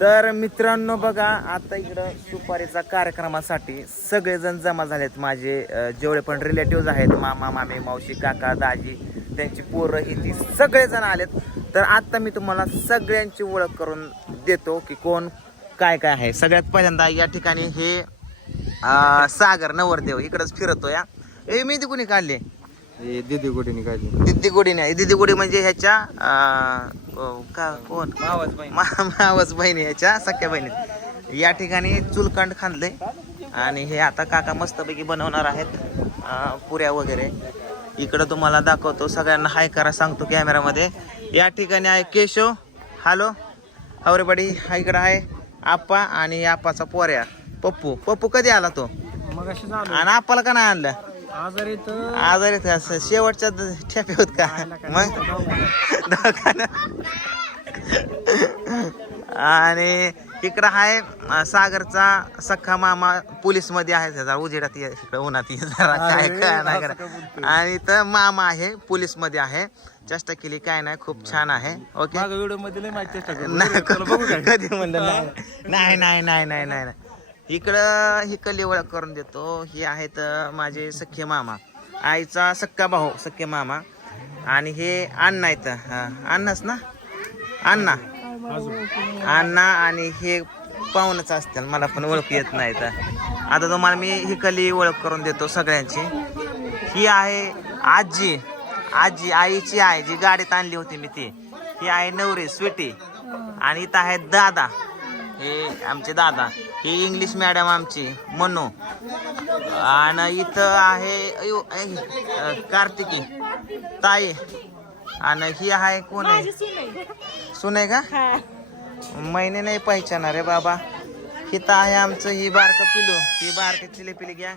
तर मित्रांनो बघा आता इकडं सुपारीचा कार्यक्रमासाठी सगळेजण जमा झालेत. माझे जेवढे पण रिलेटिव्ह आहेत मामा मामी मावशी काका दाजी त्यांची पोरं ही ती सगळेजण आलेत. तर आता मी तुम्हाला सगळ्यांची ओळख करून देतो की कोण काय काय आहे. सगळ्यात पहिल्यांदा या ठिकाणी हे सागर नवरदेव इकडंच फिरतो या हे मी कुणी काढले? दिदी गुडीने काढली दिद्दी गुडी नाही? दिद्दी गुडी म्हणजे ह्याच्या का कोण? मावस बहिणी. ह्याच्या सख्या बहिणी या ठिकाणी चुलकंड खांदले आणि हे आता काका मस्तपैकी बनवणार आहेत पुऱ्या वगैरे. इकडं तुम्हाला दाखवतो सगळ्यांना हाय करा सांगतो कॅमेरामध्ये. या ठिकाणी आहे केशव. हॅलो बडी हा इकडं आहे आप्पा आणि आप्पाचा पोऱ्या. पप्पू. पप्पू कधी आला तो? आणि आप्पाला का नाही आणलं? आजारी तर आजारी आहेत का? शेवटच्या ठेपे होत का? मग? दवाखाना. आणि इकडं आहे सागरचा सख्खा मामा पोलीसमध्ये आहे त्याचा. उजेडात ये इकडं उन्हात ये जरा काय काय नाही असं करा. आणि तर मामा आहे पोलीसमध्ये आहे. चेष्टा केली काय नाही खूप छान आहे. ओके? व्हिडिओमध्ये. नाही कधी म्हणलं नाही नाही नाही नाही नाही. इकडं ही कली ओळख करून देतो. ही आहेत माझे सख्खे मामा. आईचा सक्का भाऊ सख्खे मामा. आणि हे अण्णा आहेत. अण्णाच ना? अण्णा. अण्णा आणि हे पाहुणच असतील. मला पण ओळख येत नाही तर. आता तुम्हाला मी ही कली ओळख करून देतो सगळ्यांची. ही आहे आजी. आजी आईची आहे. जी गाडीत आणली होती मी ती. ही आहे नवरी स्वीटी. आणि इथं आहे दादा. हे आमचे दादा. ही इंग्लिश मॅडम आमची मनू. आणि इथं आहे कार्तिकी. ताई. आणि ही आहे कोण आहे? सुने का? महिने नाही पहिचाणार रे बाबा. हिथं आहे आमचं ही बारकं पिलू. ही बारकी चिली पिली घ्या.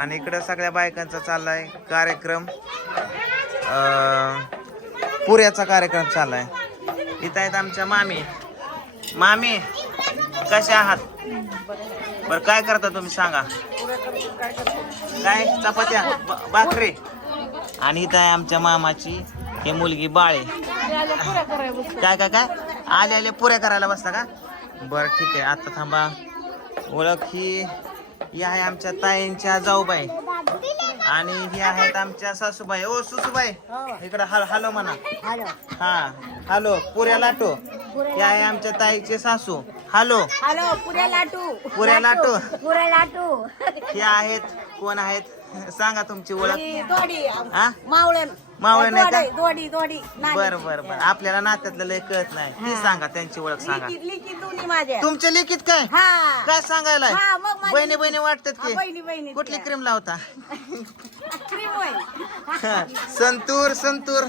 आणि इकडं सगळ्या बायकांचा चाललाय कार्यक्रम. पुऱ्याचा कार्यक्रम चाललाय. इथं आहेत आमच्या मामी. मामी. कशा आहात? बरं काय करता तुम्ही? सांगा. काय? चपात्या? भाकरी? आणि इथं आहे आमच्या मामाची ही मुलगी बाळे. काय काय काय? आले आले पुऱ्या करायला बसता का? बरं ठीक आहे. आता थांबा. ओळख ही ही आहे आमच्या ताईंच्या जाऊबाई. आणि ही आहेत आमच्या सासूबाई. ओ सुसूबाई इकडं हॅलो हॅलो म्हणा. हा. हॅलो पुऱ्या लाटो. ही आहे आमच्या ताईचे सासू. हॅलो. हॅलो पुऱ्या लाटू. पुऱ्या लाटू. पुऱ्या लाटू. हे आहेत कोण आहेत? सांगा तुमची ओळख. ही? हा मावळण का? दोडी दोडी नानी. बर बर बर. आपल्याला नात्यातलं लय कळत नाही. ती सांगा त्यांची ओळख सांगा. तुमच्या लेखीत काय? काय सांगायला हा, बहिणी. बहिणी वाटतात की? कुठली क्रीम लावता? संतूर संतूर.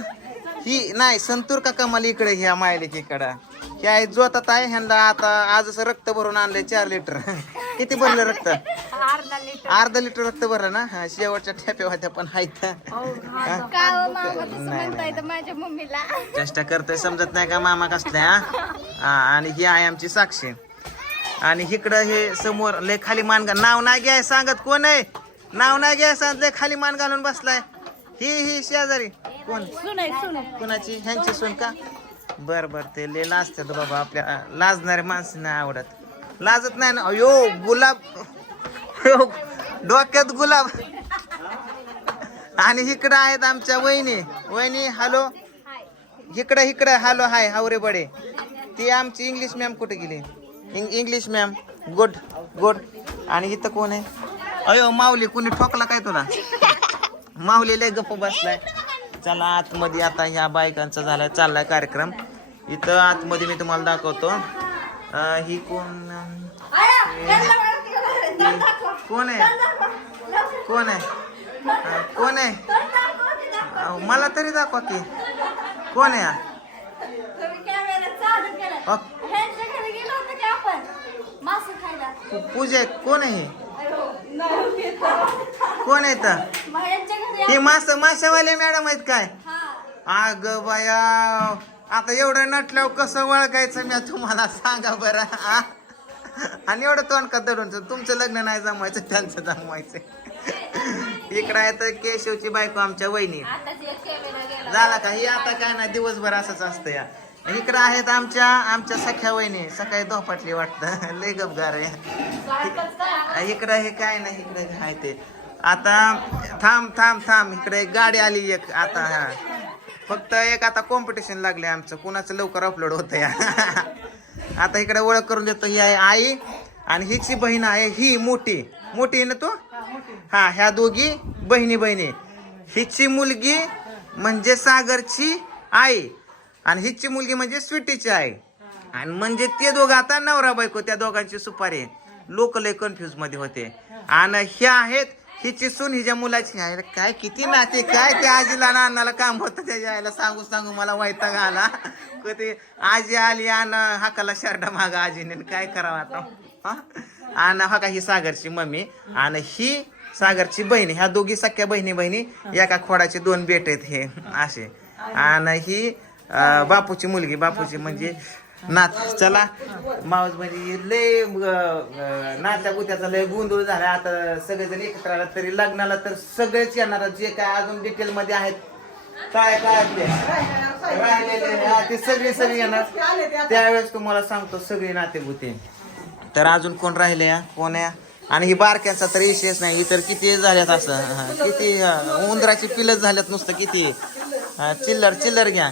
ही नाही संतूर का कमाल इकडे ह्या मायलेकीकडं हे आहे जोतात आहे ह्यांना आता आज असं रक्त भरून आणलंय चार लिटर. किती भरलं रक्त? अर्धा लिटर. रक्त भरलं ना? हा, शेवटच्या ठेप्या होत्या पण आहेत. मम्मीला. चेष्टा करतोय समजत नाही का मामा कसलाय हा? हा, आणि ही आहे आमची साक्षी. आणि इकडं हे समोर लय खाली मान नाव नाही घ्याय सांगत कोण आहे? नाव नाही घ्याय सांगत लय खाली मान घालून बसलाय. ही ही शेजारी. कोण? कोणाची? ह्यांची सून का? बर बर ते लय लाजतात बाबा आपल्या लाजणारे माणसं नाही आवडत. लाजत नाही ना? अयो गुलाब. डोक्यात गुलाब. आणि इकडं आहेत आमच्या वहिनी. वहिनी हॅलो. इकडं इकडं हॅलो हाय हावरे बडे. ती आमची इंग्लिश मॅम कुठे गेली? इंग इंग्लिश मॅम गुड गुड आणि इथं कोण आहे? अयो माऊली कुणी ठोकला काय तुला? माऊली लय गप्प बसलाय. चला आतमध्ये आता ह्या बायकांचा झालाय चाललाय कार्यक्रम. इथं आतमध्ये मी तुम्हाला दाखवतो. ही कोण? कोण आहे? कोण आहे? कोण आहे? मला तरी दाखवा की. कोण आहे पूजा आहे. कोण आहे हे? हे मास माशावाले मॅडम आहेत काय? अग बाया आता एवढं नटल्यावर कसं ओळखायचं मी तुम्हाला सांगा बरं. आ? आणि एवढं तोंड का दडून? तुमचं लग्न नाही जमवायचं त्यांचं जमवायचं. इकडं आहे तर केशवची बायको आमच्या वहिनी. झाला का? ही आता काय नाही दिवसभर असंच असतं या. इकडं आहेत आमच्या आमच्या सख्या वहिनी. सकाळी दोपाटली वाटतं. लय गपगार आहे इकडं हे काय नाही इकडे आहे ते. आता थांब थांब थांब. इकडे गाडी आली एक आता. हा फक्त एक आता कॉम्पिटिशन लागले आमचं. कुणाचं लवकर अपलोड होत या आता इकडे ओळख करून देतो ही आहे आई आणि हिची बहीण आहे ही मोठी. मोठी आहे ना तू? हा ह्या दोघी बहिणी बहिणी हिची मुलगी म्हणजे सागरची आई आणि हिची मुलगी म्हणजे स्वीटीची आई. आणि म्हणजे ते दोघं आता नवरा बायको त्या दोघांची सुपारी. लोक लय कन्फ्युजमध्ये होते. आणि ह्या आहेत हिची सून हिच्या मुलाची आहे काय किती नाते काय त्या आजीला ना अण्णाला काम होतं त्याच्या आईला सांगू सांगू मला वैताग आला. कधी आजी आली आण हाकाला शर्ट माग आजीने काय करावं आता? हा? आणि हा का ही सागरची मम्मी आणि ही सागरची बहीण ह्या दोघी सख्या बहिणी बहिणी एका खोडाचे दोन बेट आहेत हे असे. आणि ही बापूची मुलगी बापूची म्हणजे नाथ चला. माऊस म्हणजे लय नात्या गुत्याचा लय गोंधळ झाला. आता सगळेजण एकत्र आला तरी लग्नाला तर सगळेच येणार जे काय अजून डिटेल मध्ये आहेत काय काय ते? सगळे सगळे येणार. त्यावेळेस तुम्हाला सांगतो सगळे नाते गुते तर अजून कोण राहिले या कोण या आणि ही बारक्यांचा तर विषयच नाही. इतर किती झाल्यात असं? किती उंदराची पिलच झाल्यात नुसतं किती? चिल्लर चिल्लर घ्या.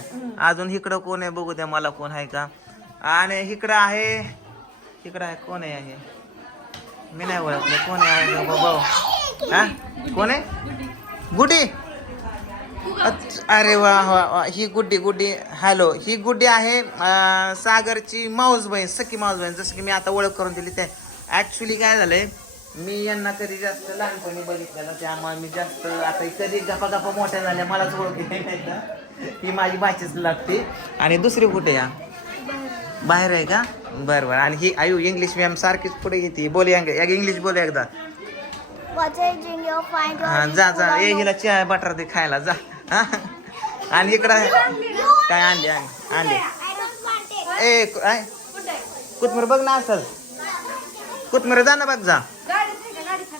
अजून इकडं कोण आहे? बघू द्या मला कोण आहे का? आणि इकडं आहे इकडं आहे कोण आहे हे? मी नाही ओळखलं. कोण आहे बाबा हा? कोण आहे? गुडी? अरे वा वा ही गुड्डी गुड्डी हॅलो ही गुड्डी आहे सागरची माऊस बहीण सखी माऊस बहीण. जसं की मी आता ओळख करून दिली ते ॲक्च्युली काय झालंय मी यांना कधी जास्त लहानपणी बघितलेलं त्यामुळे मी जास्त आता कधी गप्पा गप्पा मोठ्या झाल्या मलाच ओळख नाही ही माझी भाचीच लागते. आणि दुसरी कुठे या बाहेर आहे का? बरं बरं. आणि ही आयु इंग्लिश मॅम सारखीच पुढे येते बोल इंग्लिश बोल एकदा. हा जा जा. ए हिला चहा बटर दे खायला. जा. हा? आणि इकडं काय आणले आणले ए कु- आय. बघ ना असं. कुतमिर जा ना बघ जा.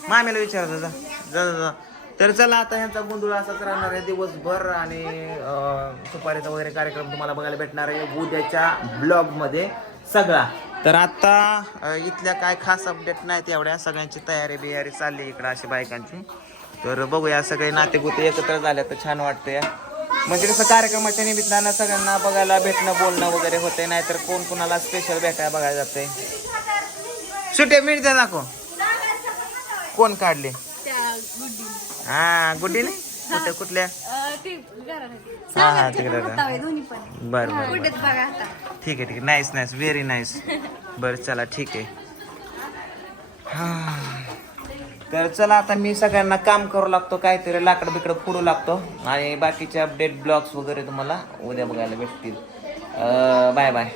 मामीला विचारतो जा जा, जा. तर चला आता ह्यांचा गोंधळ असाच राहणार आहे. दिवसभर आणि सुपारीचा वगैरे कार्यक्रम तुम्हाला बघायला भेटणार आहे. उद्याच्या ब्लॉगमध्ये सगळा. तर आता इथल्या काय खास अपडेट नाहीत एवढ्या. सगळ्यांची तयारी बियारी चालली इकडं अशी बायकांची. तर बघूया सगळे नातेगुते एकत्र झाले तर छान वाटतंय. म्हणजे कसं कार्यक्रमाच्या निमित्तानं सगळ्यांना बघायला भेटणं बोलणं वगैरे होते नाहीतर कोण कोणाला स्पेशल भेटायला बघायला जाते सुटे मिळते दाखव. कोण काढले? हा गुड्डीने कुठे कुठल्या? हा हा तिकडे बर बर ठीक आहे ठीक आहे. नाईस नाईस व्हेरी नाईस बरं चला ठीक आहे. हा. तर चला आता मी सगळ्यांना काम करू लागतो काहीतरी लाकड बिकड फोडू लागतो. आणि बाकीचे अपडेट ब्लॉग्स वगैरे तुम्हाला उद्या बघायला भेटतील. Bye bye